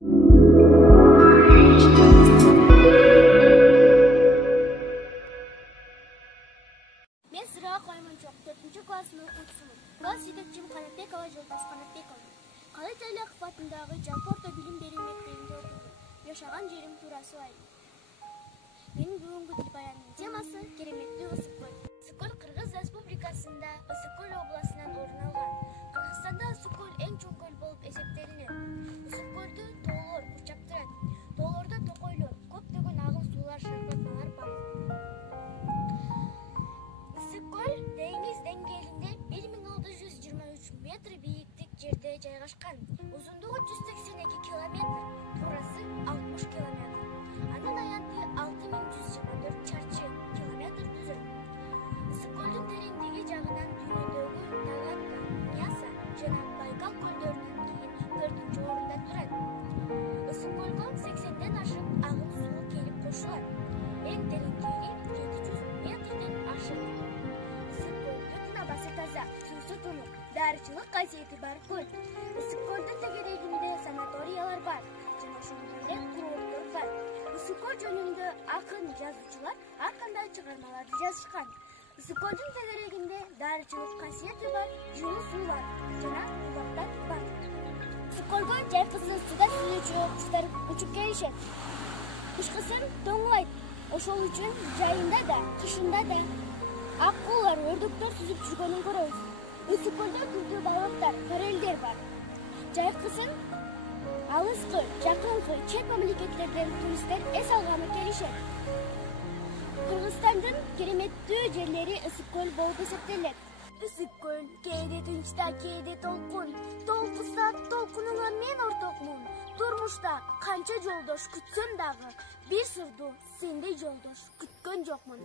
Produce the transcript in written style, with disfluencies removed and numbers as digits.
Men Sıra Kaymançok 4-класс o'quvchisiman. Класс yetakchim Qanatbekova Жолдас Qanatbekова. Қалай Тайлақ атындағы жалпы орта білім беру мектебінде оқыдым. Жашаған жерім турасы айтты. Менің бүгінгі тілбаянның темасы кереметті Ысыккөл. Ысыккөл Қырғыз Республикасында Ысыккөл обласынан орын алған. Қырғызстанда Ысыккөл ең чоң көл болып есептелінеді. Ысыккөлді тоолор қоршап тұрады. Тоолорда тоқойлор, көптөгөн ағын сулар, шарбатмалар бар. Ысыккөл деңиз деңгээлинде 1623 метр бийиктик жерде жайгашкан. Узундугу 182 километр, туурасы 60 километр. Анын аянты 6124 чарчы километр түзөт. Ысыккөлдүн тереңдиги жагынан дүйнөдөгү Таганка, Ньяса жана Байкал көлдөрүнөн кийин 4-орунда турат. Ысыккөлгө 80ден ашык агын суу келип кошулат. Эң терең жери 700 метрден ашык. Ысыккөлдүн абасы таза, суусу тунук, дарычылык касиети бар көл. Ысыккөлдүн тегерегинде санаториялар бар жана ошондой эле курорттор бар. Ысыккөл жөнүндө акын жазуучулар ар кандай чыгармаларды жазышкан. Ысыккөлдүн тегерегинде дарычылык касиети бар жылуу суулар жана булактар бар. Ысыккөлгө жайкысын суда сүзүүчү куштар учуп келишет. Кышкысын тоңулайт. Ошол үчүн жайында да, кышында да акулар, өрдөктөр сүзүп жүргөнүн көрөбүз. Ысыккөлдө түрдүү балыктар, форелдер бар. Жайкысын алыскы, жакынкы чет мамлекеттерден туристтер эс алганы келишет. Кыргызстандын кереметтүү жерлери Ысыккөл болуп эсептелет. Ысыккөл кээде тынчта, кээде толкун. Толкуса толкунуңа мен ортокмун. Турмушта канча жолдош күтсөм дагы, бир сырду сендей жолдош күткөн жокмун.